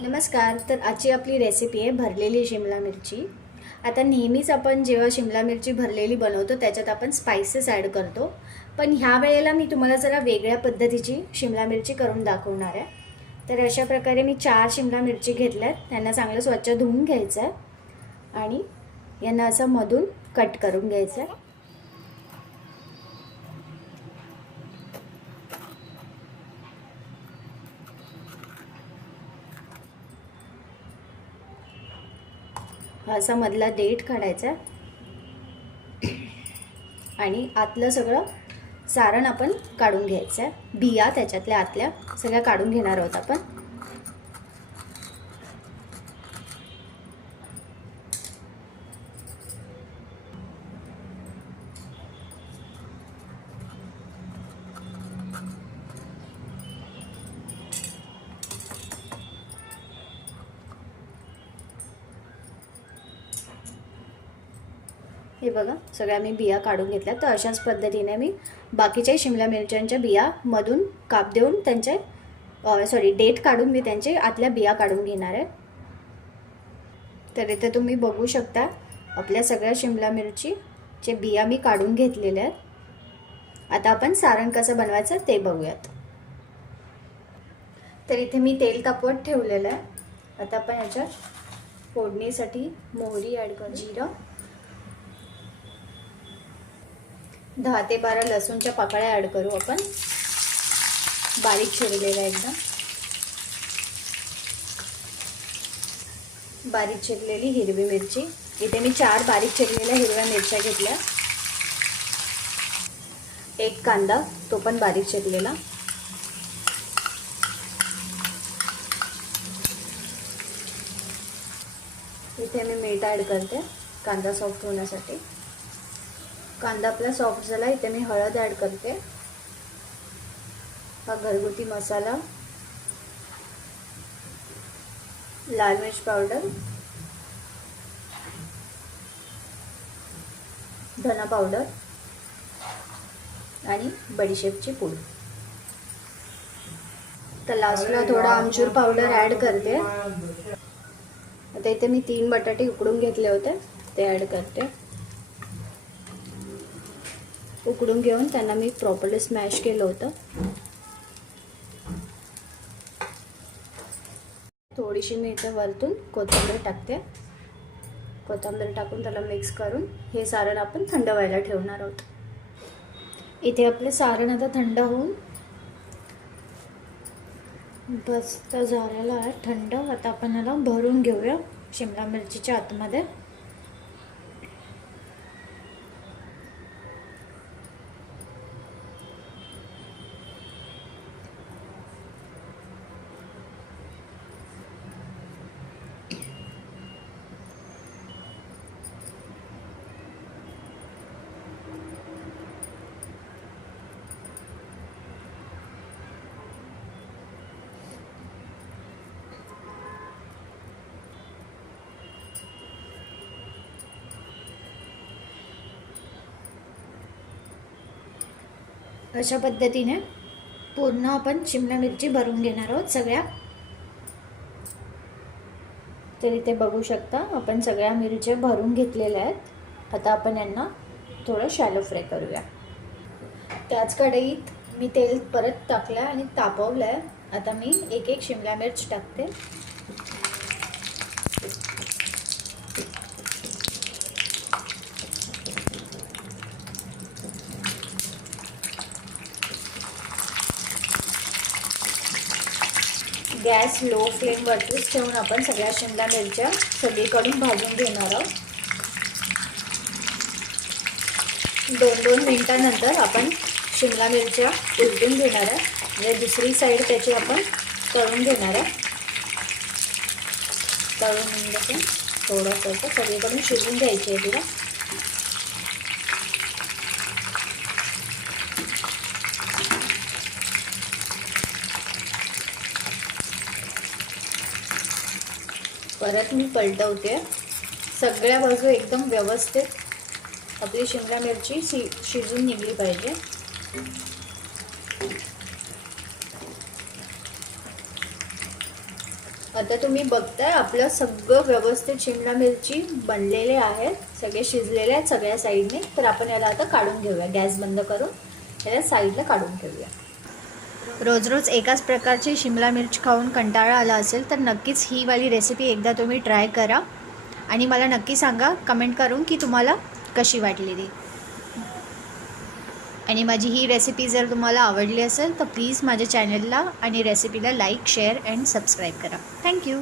नमस्कार. तर आजची आपली रेसिपी आहे भरलेली शिमला मिरची. आता नेहमीच आपण जेव्हा शिमला मिरची भरलेली बनवतो त्याच्यात आपण स्पाइसेस ॲड करतो, पण ह्या वेळेला मी तुम्हाला जरा वेगळ्या पद्धतीची शिमला मिरची करून दाखवणार आहे. तर अशा प्रकारे मी 4 शिमला मिरची घेतल्यात. त्यांना चांगलं स्वच्छ धुवून घ्यायचं आहे आणि यांना असं मधून कट करून घ्यायचं आहे. असा मधला देठ काढायचा आणि आतलं सगळं सारण आपण काढून घ्यायचं आहे. बिया त्याच्यातल्या आतल्या सगळ्या काढून घेणार आहोत आपण. हे बघा सगळ्या मी बिया काढून घेतल्या. तर अशाच पद्धतीने मी बाकीच्या शिमला मिरच्यांच्या बिया मधून काप देऊन त्यांचे देठ काढून मी त्यांचे आतल्या बिया काढून घेणार आहे. तर इथे तुम्ही बघू शकता आपल्या सगळ्या शिमला मिरचीचे बिया मी काढून घेतलेल्या आहेत. आता आपण सारण कसं बनवायचं ते बघूयात. तर इथे मी तेल तापवत ठेवलेलं आहे. आता आपण याच्यात फोडणीसाठी मोहरी ॲड करू, जिरं, 10 ते 12 लसूणच्या पाकळ्या ॲड करू आपण, बारीक चिरलेल्या एकदम. बारीक चिरलेली हिरवी मिरची, इथे मी 4 बारीक चिरलेल्या हिरव्या मिरच्या घेतल्या. एक कांदा, तो पण बारीक चिरलेला. इथे मी मीठ ॲड करते कांदा सॉफ्ट होण्यासाठी. कांदा आपला सॉफ्ट झाला. इथे मी हळद ॲड करते. हा घरगुती मसाला, लाल मिर्च पावडर, धना पावडर आणि बडीशेपची पूड. तर लास्टला थोडा आमचूर पावडर ॲड करते. आता इथे मी 3 बटाटे उकडून घेतले होते, ते ॲड करते. उकडून घेऊन त्यांना मी प्रॉपरली स्मॅश केलं होतं. थोडीशी मी इथे वरतून कोथिंबीर टाकते. कोथिंबीर टाकून त्याला मिक्स करून हे सारण आपण थंड व्हायला ठेवणार आहोत. इथे आपले सारण आता थंड होऊन मस्त झालेलं आहे थंड. आता आपण याला भरून घेऊया शिमला मिरचीच्या आतमध्ये. अशा पद्धतीने पूर्ण आपण शिमला मिरची भरून घेणार आहोत सगळ्या. तर इथे बघू शकता आपण सगळ्या मिरच्या भरून घेतलेल्या आहेत. आता आपण यांना थोडं शॅलो फ्राय करूया. त्याच कढईत मी तेल परत टाकलं आणि तापवलं आहे. आता मी एक एक शिमला मिर्च टाकते. गॅस लो फ्लेमवरतीच ठेवून आपण सगळ्या शिमला मिरच्या सगळीकडून भाजून घेणार आहोत. 2-2 मिनिटांनंतर आपण शिमला मिरच्या उलटून घेणार आहे. म्हणजे दुसरी साईड त्याची आपण तळून घेणार आहे. तळून म्हणजे थोडंसं सगळीकडून शिजून घ्यायची आहे तिला. परत मी पलटवते. सगळ्या बाजू एकदम व्यवस्थित आपली शिमला मिरची शिजून निघली पाहिजे. आता तुम्ही बघताय आपलं सगळं व्यवस्थित शिमला मिरची बनलेले आहेत, सगळे शिजलेले आहेत सगळ्या साईडने. तर आपण याला आता काढून घेऊया, गॅस बंद करून याला साईडला काढून ठेवूया. रोज रोज एकाच प्रकारची शिमला मिर्च खाऊन कंटाळा आला असेल तर नक्कीच ही वाली रेसिपी एकदा तुम्ही ट्राय करा आणि मला नक्की सांगा कमेंट करून की तुम्हाला कशी वाटली ती. आणि माझी ही रेसिपी जर तुम्हाला आवडली असेल तर प्लीज माझ्या चॅनलला आणि रेसिपीला लाईक, शेअर अँड सबस्क्राईब करा. थँक्यू.